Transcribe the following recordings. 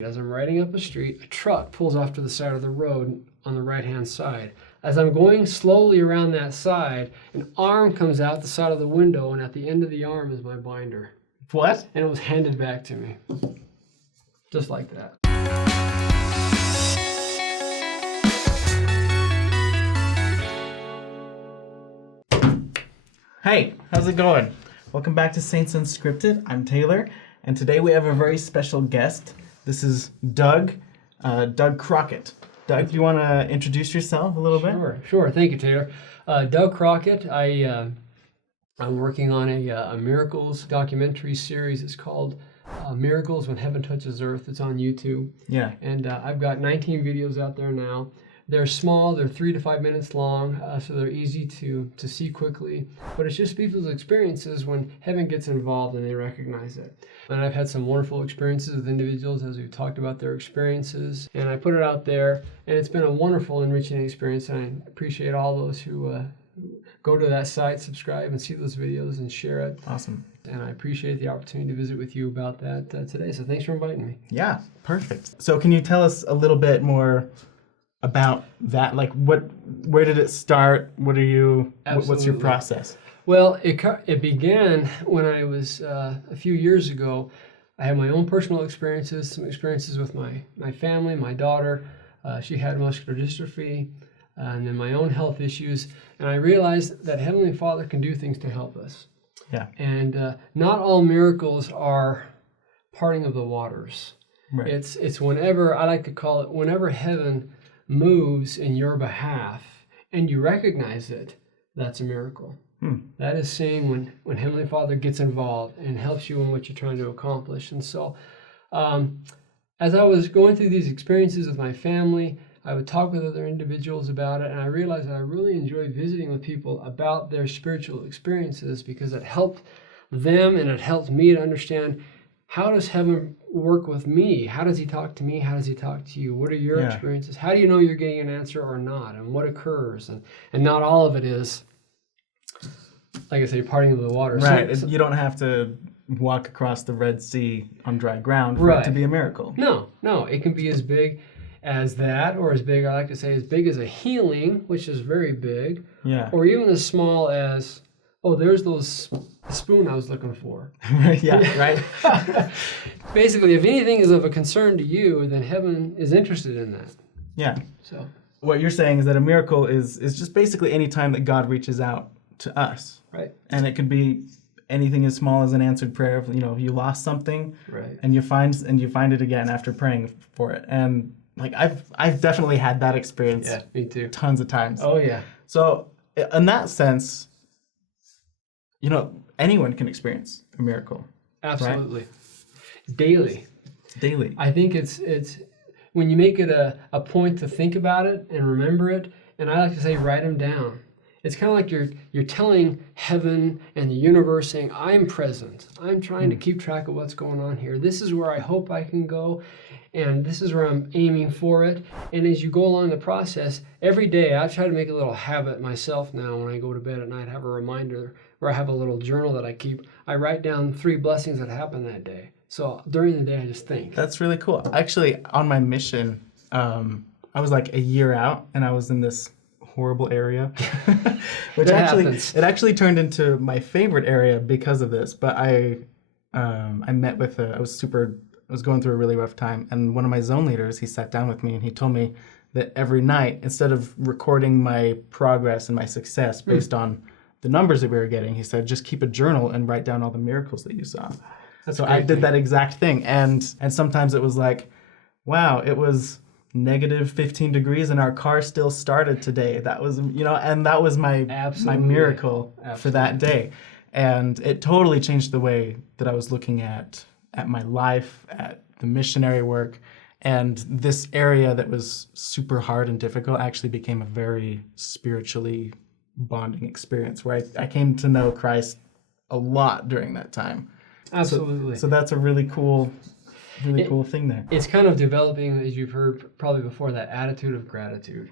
As I'm riding up a street, a truck pulls off to the side of the road on the right-hand side. As I'm going slowly around that side, an arm comes out the side of the window, and at the end of the arm is my binder. What? And it was handed back to me. Just like that. Hey, how's it going? Welcome back to Saints Unscripted. I'm Taylor, and today we have a very special guest. This is Doug Crockett. Doug, do you want to introduce yourself a little bit? Sure. Thank you, Taylor. Doug Crockett. I'm working on a Miracles documentary series. It's called Miracles When Heaven Touches Earth. It's on YouTube. Yeah. And I've got 19 videos out there now. They're small, they're 3 to 5 minutes long, so they're easy to see quickly. But it's just people's experiences when heaven gets involved and they recognize it. And I've had some wonderful experiences with individuals as we've talked about their experiences. And I put it out there, and it's been a wonderful, enriching experience. And I appreciate all those who go to that site, subscribe, and see those videos and share it. Awesome. And I appreciate the opportunity to visit with you about that today. So thanks for inviting me. Yeah, perfect. So can you tell us a little bit more about that? Like, where did it start? What's your process? Well, it began when I was a few years ago. I had my own personal experiences, some experiences with my family, my daughter. She had muscular dystrophy, and then my own health issues. And I realized that Heavenly Father can do things to help us. Yeah. And not all miracles are parting of the waters. Right. It's whenever, I like to call it, whenever heaven moves in your behalf and you recognize it, that's a miracle. That is saying when Heavenly Father gets involved and helps you in what you're trying to accomplish. And so as I was going through these experiences with my family, I would talk with other individuals about it, and I realized that I really enjoy visiting with people about their spiritual experiences because it helped them and it helped me to understand, how does heaven work with me? How does he talk to me? How does he talk to you? What are your experiences? How do you know you're getting an answer or not? And what occurs? And not all of it is, like I say, parting of the waters. Right. So, you don't have to walk across the Red Sea on dry ground for it to be a miracle. No. It can be as big as that, or as big, I like to say, as big as a healing, which is very big. Yeah. Or even as small as, there's those spoon I was looking for. Yeah, right. Basically, if anything is of a concern to you, then heaven is interested in that. Yeah. So what you're saying is that a miracle is just basically any time that God reaches out to us. Right. And it could be anything as small as an answered prayer. If you lost something, right, and you find it again after praying for it. And like I've definitely had that experience. Yeah, me too. Tons of times. Oh yeah. So in that sense, anyone can experience a miracle. Absolutely. Right? Daily. I think it's when you make it a point to think about it and remember it, and I like to say write them down. It's kind of like you're telling heaven and the universe, saying, I'm present. I'm trying to keep track of what's going on here. This is where I hope I can go, and this is where I'm aiming for it. And as you go along the process, every day, I've tried to make a little habit myself now when I go to bed at night, have a reminder where I have a little journal that I keep. I write down 3 blessings that happened that day. So during the day, I just think. That's really cool. Actually, on my mission, I was like a year out, and I was in this horrible area, which it actually turned into my favorite area because of this. But I met with I was going through a really rough time, and one of my zone leaders, he sat down with me and he told me that every night, instead of recording my progress and my success based on the numbers that we were getting, he said, just keep a journal and write down all the miracles that you saw. So I did that exact thing, and sometimes it was like, wow, it was negative 15 degrees and our car still started today. That was, and that was my miracle for that day. And it totally changed the way that I was looking at my life, at the missionary work. And this area that was super hard and difficult actually became a very spiritually bonding experience where I came to know Christ a lot during that time. Absolutely. So that's a really cool thing there. It's kind of developing, as you've heard probably before, that attitude of gratitude.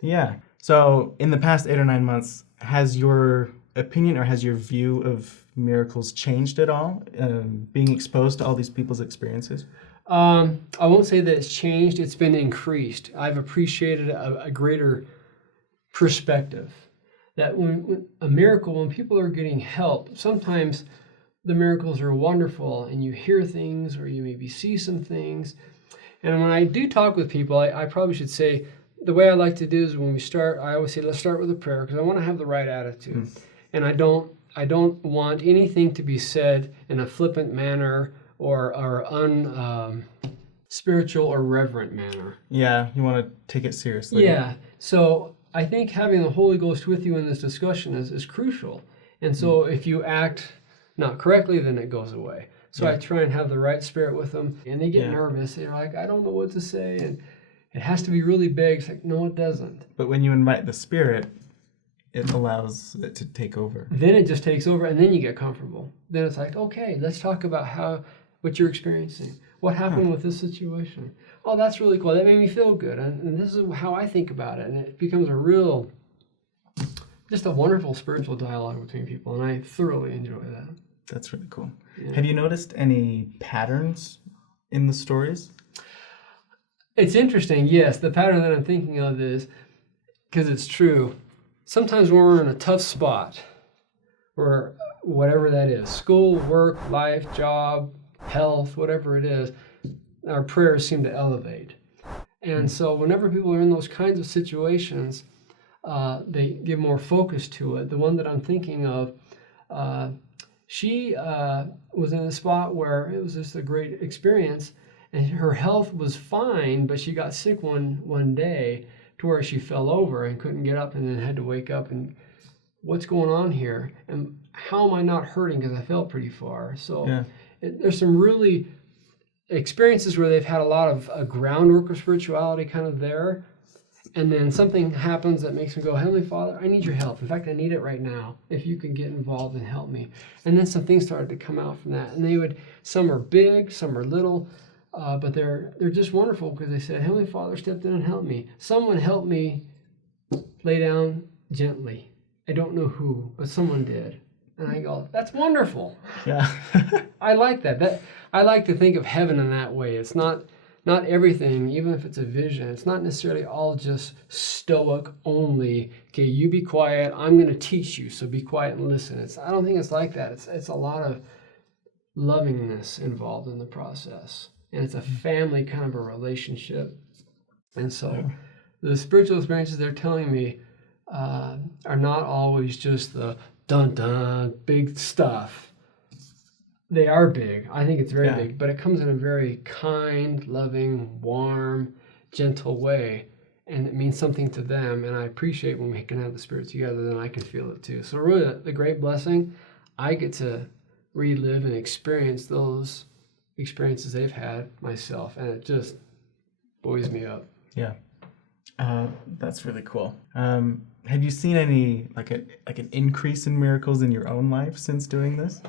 Yeah. So in the past 8 or 9 months, has your opinion or has your view of miracles changed at all, being exposed to all these people's experiences? I won't say that it's changed. It's been increased. I've appreciated a greater perspective. That when a miracle, when people are getting help, sometimes the miracles are wonderful and you hear things or you maybe see some things. And when I do talk with people, I probably should say, the way I like to do is when we start, I always say, let's start with a prayer because I want to have the right attitude. And I don't want anything to be said in a flippant manner or spiritual or reverent manner. Yeah, you want to take it seriously. Yeah. So I think having the Holy Ghost with you in this discussion is crucial. And so if you act not correctly, then it goes away. So I try and have the right spirit with them. And they get nervous. They're like, I don't know what to say. And it has to be really big. It's like, no, it doesn't. But when you invite the Spirit, it allows it to take over. Then it just takes over, and then you get comfortable. Then it's like, okay, let's talk about what you're experiencing. What happened with this situation? Oh, that's really cool. That made me feel good. And this is how I think about it. And it becomes just a wonderful spiritual dialogue between people. And I thoroughly enjoy that. That's really cool. Yeah. Have you noticed any patterns in the stories? It's interesting, yes. The pattern that I'm thinking of is, because it's true, sometimes when we're in a tough spot, or whatever that is, school, work, life, job, health, whatever it is, our prayers seem to elevate. And so whenever people are in those kinds of situations, they give more focus to it. The one that I'm thinking of, she was in a spot where it was just a great experience, and her health was fine, but she got sick one day to where she fell over and couldn't get up and then had to wake up and what's going on here? And how am I not hurting? Because I fell pretty far. So there's some really experiences where they've had a lot of groundwork of spirituality kind of there. And then something happens that makes me go, Heavenly Father, I need your help. In fact, I need it right now. If you can get involved and help me. And then some things started to come out from that. And some are big, some are little, but they're just wonderful because they said, Heavenly Father stepped in and helped me. Someone helped me lay down gently. I don't know who, but someone did. And I go, that's wonderful. Yeah. I like that. I like to think of heaven in that way. It's not everything, even if it's a vision, it's not necessarily all just stoic only. Okay, you be quiet. I'm going to teach you, so be quiet and listen. I don't think it's like that. It's a lot of lovingness involved in the process, and it's a family kind of a relationship. And so, the spiritual experiences they're telling me are not always just the dun dun big stuff. They are big. I think it's very big, but it comes in a very kind, loving, warm, gentle way, and it means something to them. And I appreciate when we can have the Spirit together, then I can feel it too. So really, the great blessing, I get to relive and experience those experiences they've had myself, and it just buoys me up. Yeah, that's really cool. Have you seen any like an increase in miracles in your own life since doing this?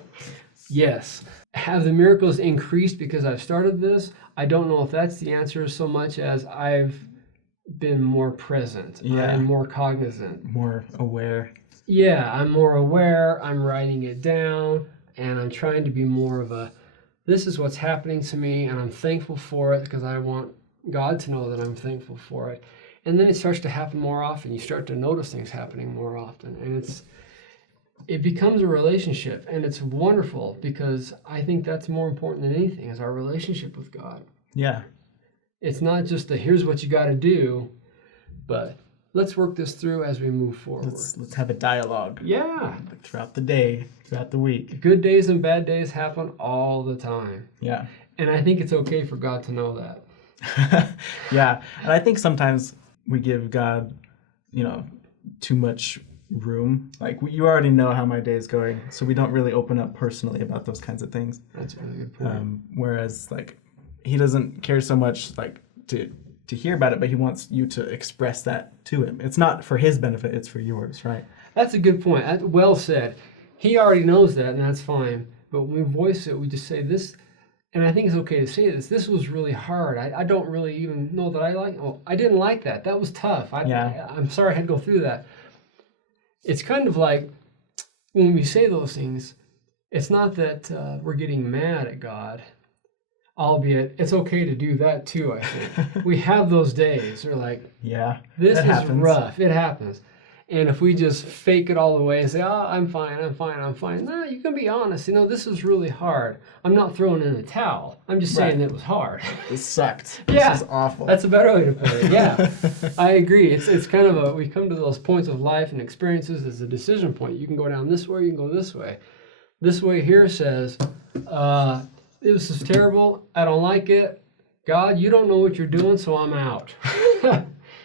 Yes. Have the miracles increased because I've started this? I don't know if that's the answer so much as I've been more present. I'm more cognizant. More aware. Yeah, I'm more aware. I'm writing it down, and I'm trying to be more of this is what's happening to me, and I'm thankful for it because I want God to know that I'm thankful for it. And then it starts to happen more often. You start to notice things happening more often, and it becomes a relationship, and it's wonderful because I think that's more important than anything is our relationship with God. Yeah. It's not just here's what you got to do, but let's work this through as we move forward. Let's have a dialogue. Yeah. Throughout the day, throughout the week. Good days and bad days happen all the time. Yeah. And I think it's okay for God to know that. Yeah. And I think sometimes we give God, too much room. Like you already know how my day is going, so we don't really open up personally about those kinds of things. That's a really good point. Whereas like he doesn't care so much like to hear about it, but he wants you to express that to him. It's not for his benefit, it's for yours, right? That's a good point. Well said. He already knows that, and that's fine. But when we voice it, we just say this, and I think it's okay to say this. This was really hard. I don't really even know that I didn't like that. That was tough. I'm sorry I had to go through that. It's kind of like when we say those things, it's not that we're getting mad at God. albeit it's okay to do that too, I think. We have those days. We're like, yeah, this is rough. It happens. And if we just fake it all the way and say, oh, I'm fine. No, you can be honest. This is really hard. I'm not throwing in the towel. I'm just saying it was hard. It sucked. Yeah. This is awful. That's a better way to put it. Yeah, I agree. It's kind of we come to those points of life and experiences as a decision point. You can go down this way, you can go this way. This way here says, this is terrible. I don't like it. God, you don't know what you're doing, so I'm out.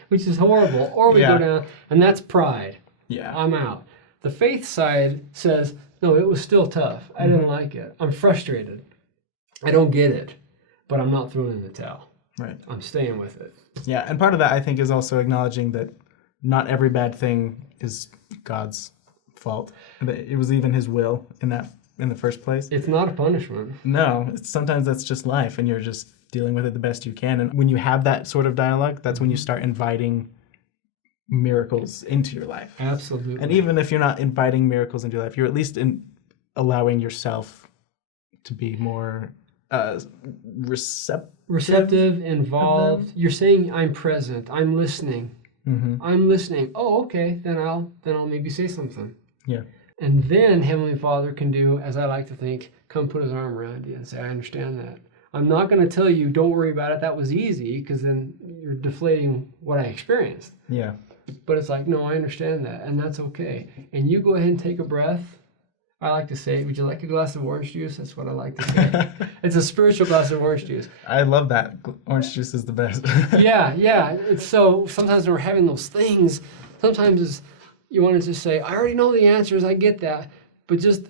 Which is horrible. Or we go down, and that's pride. Yeah. I'm out. The faith side says, no, it was still tough. I didn't like it. I'm frustrated. I don't get it. But I'm not throwing in the towel. Right. I'm staying with it. Yeah, and part of that, I think, is also acknowledging that not every bad thing is God's fault. That it was even his will in the first place. It's not a punishment. No, sometimes that's just life, and you're just dealing with it the best you can. And when you have that sort of dialogue, that's when you start inviting miracles into your life. Absolutely. And even if you're not inviting miracles into your life, you're at least allowing yourself to be more receptive, involved. You're saying, I'm present, I'm listening. Mm-hmm. I'm listening. Oh, okay, then I'll maybe say something. Yeah. And then Heavenly Father can do, as I like to think, come put his arm around you and say, I understand that. I'm not going to tell you, don't worry about it, that was easy, because then you're deflating what I experienced. Yeah. But it's like, no, I understand that, and that's okay. And you go ahead and take a breath. I like to say, would you like a glass of orange juice? That's what I like to say. It's a spiritual glass of orange juice. I love that. Orange juice is the best. Yeah. It's so sometimes when we're having those things, sometimes you want to just say, I already know the answers, I get that, but just,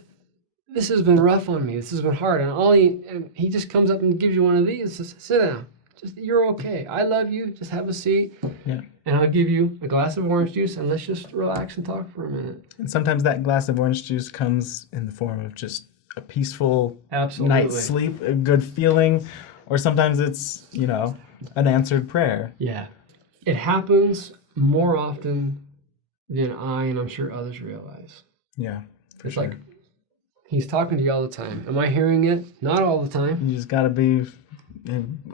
this has been rough on me. This has been hard. And he just comes up and gives you one of these. Just sit down. Just, you're okay. I love you. Just have a seat. Yeah. And I'll give you a glass of orange juice, and let's just relax and talk for a minute. And sometimes that glass of orange juice comes in the form of just a peaceful night's sleep, a good feeling, or sometimes it's, an answered prayer. Yeah. It happens more often than I, and I'm sure others, realize. Yeah, it's sure. Like, he's talking to you all the time. Am I hearing it? Not all the time. You just got to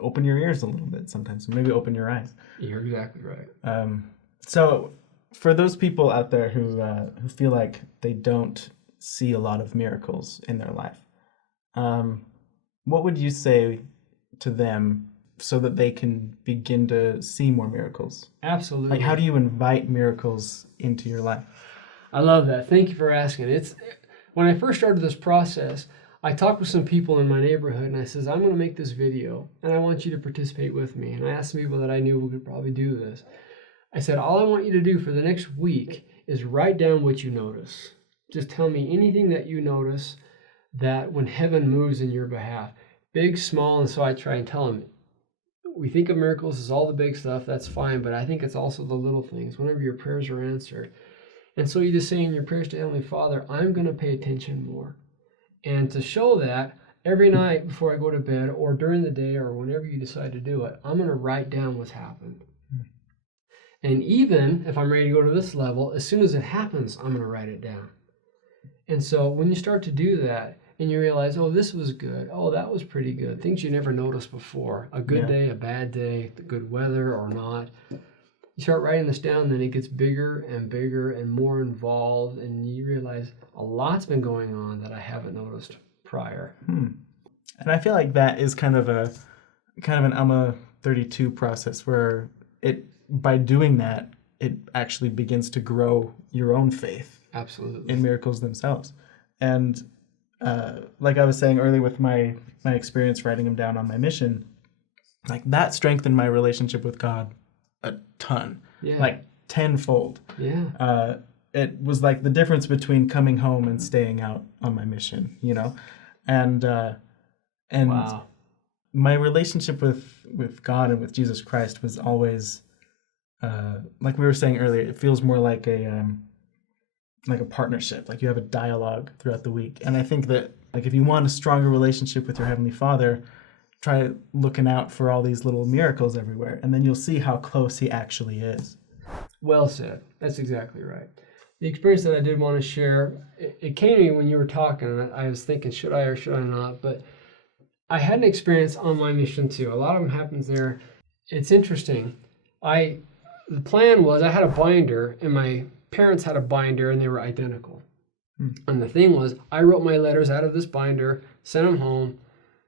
open your ears a little bit sometimes. Maybe open your eyes. You're exactly right. So for those people out there who feel like they don't see a lot of miracles in their life, what would you say to them so that they can begin to see more miracles? Absolutely. Like, how do you invite miracles into your life? I love that. Thank you for asking. When I first started this process, I talked with some people in my neighborhood, and I says, I'm going to make this video, and I want you to participate with me. And I asked some people that I knew could probably do this. I said, all I want you to do for the next week is write down what you notice. Just tell me anything that you notice that when heaven moves in your behalf, big, small. And so I try and tell them, we think of miracles as all the big stuff, that's fine, but I think it's also the little things, whenever your prayers are answered. And so you just say in your prayers to Heavenly Father, I'm going to pay attention more. And to show that, every night before I go to bed or during the day or whenever you decide to do it, I'm going to write down what's happened. And even if I'm ready to go to this level, as soon as it happens, I'm going to write it down. And so when you start to do that and you realize, oh, this was good. Oh, that was pretty good. Things you never noticed before. A good day, a bad day, the good weather or not. You start writing this down, then it gets bigger and more involved, and you realize a lot's been going on that I haven't noticed prior. And I feel like that is kind of an Alma 32 process where by doing that, it actually begins to grow your own faith. Absolutely. In miracles themselves. And like I was saying earlier with my experience writing them down on my mission, like that strengthened my relationship with God a ton, like tenfold. Yeah. It was like the difference between coming home and staying out on my mission, and wow. My relationship with God and with Jesus Christ was always, like we were saying earlier, it feels more like a partnership, like you have a dialogue throughout the week. And I think that, like, if you want a stronger relationship with your Heavenly Father, try looking out for all these little miracles everywhere, and then you'll see how close he actually is. Well said. That's exactly right. The experience that I did want to share, it came to me when you were talking, and I was thinking, should I or should I not? But I had an experience on my mission too. A lot of them happens there. It's interesting. The plan was I had a binder and my parents had a binder and they were identical. And the thing was, I wrote my letters out of this binder, sent them home,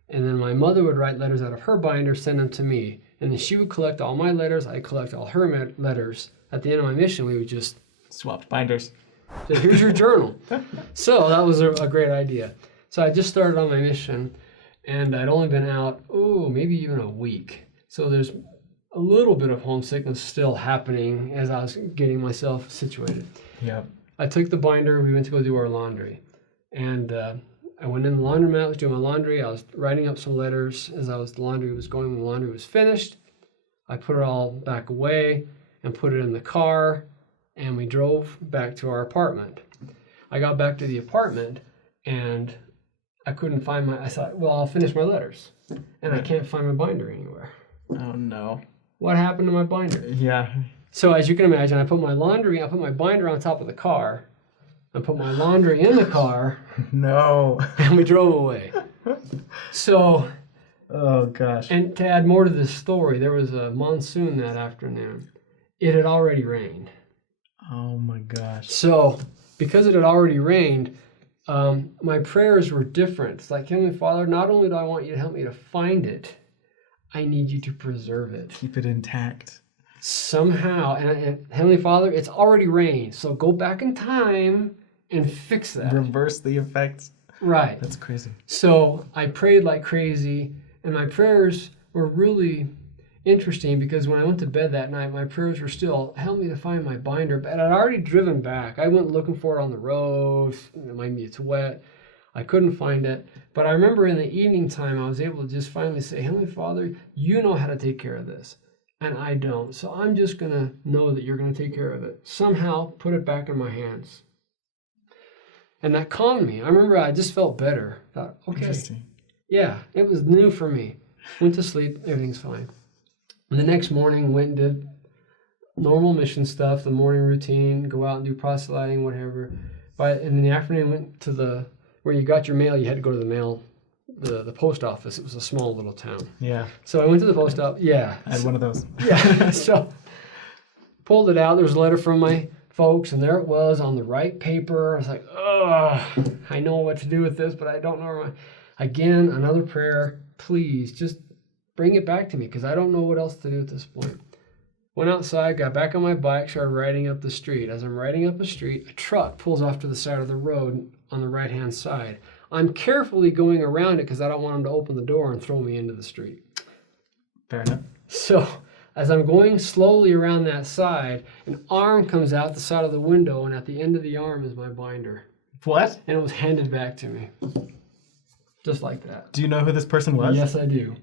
and then my mother would write letters out of her binder, send them to me. And then she would collect all my letters, I'd collect all her letters. At the end of my mission, we would just swapped binders. So here's your journal. So that was a great idea. So I just started on my mission, and I'd only been out, maybe even a week. So there's a little bit of homesickness still happening as I was getting myself situated. Yeah. I took the binder, we went to go do our laundry. And I went in the laundromat, I was doing my laundry, I was writing up some letters as the laundry was going. When the laundry was finished, I put it all back away and put it in the car, and we drove back to our apartment. I got back to the apartment, and I couldn't find I thought, well, I'll finish my letters. And I can't find my binder anywhere. Oh, no. What happened to my binder? Yeah. So as you can imagine, I put my binder on top of the car, I put my laundry in the car. No. And we drove away. So. Oh, gosh. And to add more to this story, there was a monsoon that afternoon. It had already rained. Oh, my gosh. So because it had already rained, my prayers were different. It's like, Heavenly Father, not only do I want you to help me to find it, I need you to preserve it. Keep it intact. Somehow. And Heavenly Father, it's already rained. So go back in time and fix that. Reverse the effects. Right. That's crazy. So I prayed like crazy, and my prayers were really interesting because when I went to bed that night, my prayers were still, help me to find my binder. But I'd already driven back. I went looking for it on the road. Maybe it's wet. I couldn't find it. But I remember in the evening time, I was able to just finally say, Heavenly Father, you know how to take care of this. And I don't. So I'm just going to know that you're going to take care of it. Somehow put it back in my hands. And that calmed me. I remember I just felt better. Thought, okay. Interesting. Yeah, it was new for me. Went to sleep, everything's fine. And the next morning, went and did normal mission stuff, the morning routine, go out and do proselyting, whatever. But in the afternoon, went to where you got your mail, you had to go to the post office. It was a small little town. Yeah. So I went to the post office. Yeah. I had one of those. Yeah. So pulled it out. There was a letter from my folks, and there it was on the right paper. I was like, I know what to do with this, but I don't know. Again, another prayer. Please, just bring it back to me because I don't know what else to do at this point. Went outside, got back on my bike, started riding up the street. As I'm riding up the street, a truck pulls off to the side of the road on the right-hand side. I'm carefully going around it because I don't want him to open the door and throw me into the street. Fair enough. So as I'm going slowly around that side, an arm comes out the side of the window, and at the end of the arm is my binder. What? And it was handed back to me. Just like that. Do you know who this person was? Yes, I do.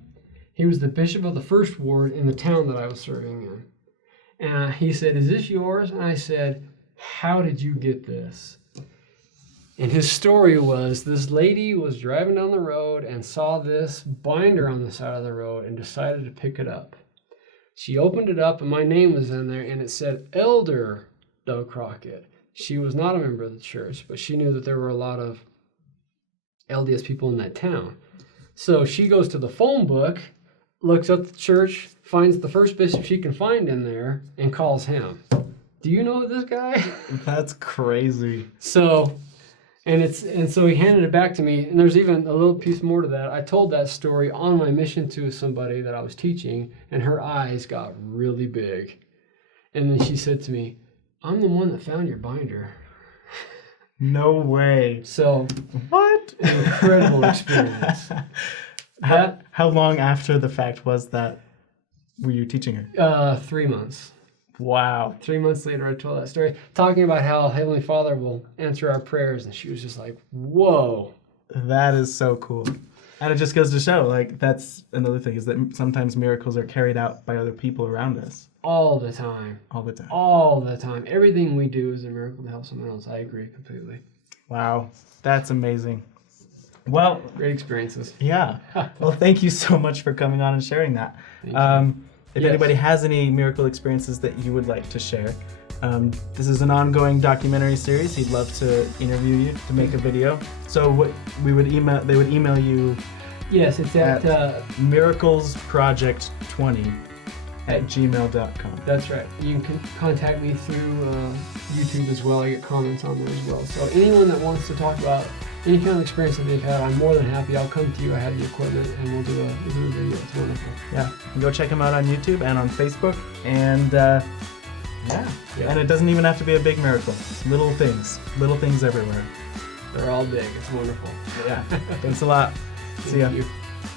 He was the bishop of the first ward in the town that I was serving in. And he said, is this yours? And I said, how did you get this? And his story was this lady was driving down the road and saw this binder on the side of the road and decided to pick it up. She opened it up and my name was in there and it said Elder Doug Crockett. She was not a member of the church, but she knew that there were a lot of LDS people in that town. So she goes to the phone book, looks up the church, finds the first bishop she can find in there, and calls him. Do you know this guy? That's crazy. So he handed it back to me, and there's even a little piece more to that. I told that story on my mission to somebody that I was teaching, and her eyes got really big. And then she said to me, I'm the one that found your binder. No way. So, what? An incredible experience. How long after the fact was that were you teaching her? 3 months. Wow. 3 months later, I told that story, talking about how Heavenly Father will answer our prayers, and she was just like, whoa. That is so cool. And it just goes to show, like, that's another thing, is that sometimes miracles are carried out by other people around us. All the time. All the time. All the time. Everything we do is a miracle to help someone else. I agree completely. Wow. That's amazing. Well, great experiences. Yeah. Well, thank you so much for coming on and sharing that. If Yes. anybody has any miracle experiences that you would like to share, this is an ongoing documentary series. He'd love to interview you to make a video. So they would email you Yes, it's at miraclesproject20@gmail.com. That's right. You can contact me through YouTube as well. I get comments on there as well. So anyone that wants to talk about any kind of experience that they've had, I'm more than happy. I'll come to you. I have the equipment, and we'll do a video. It's wonderful. Yeah, go check them out on YouTube and on Facebook. And and it doesn't even have to be a big miracle. Little things everywhere. They're all big. It's wonderful. Yeah. Thanks a lot. See ya. Thank you.